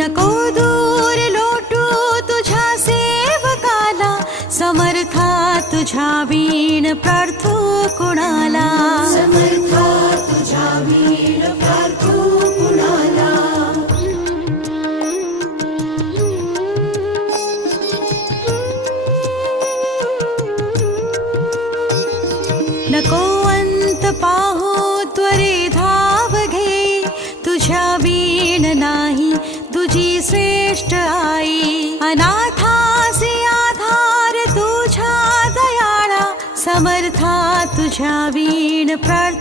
नको दूर लोटू तुझ्या सेवकाला, समर्था तुझ्या वीण प्रार्थू कुणाला, समर्था तुझ्या वीण प्रार्थू कुणाला. नको अंत पाहू त्वरे धाव घे, तुझ्या वीण नाही तुझी श्रेष्ठ आई. अनाथासी आधार तुझ्या दयाळा, समर्था तुझ्या वीण प्रार्थना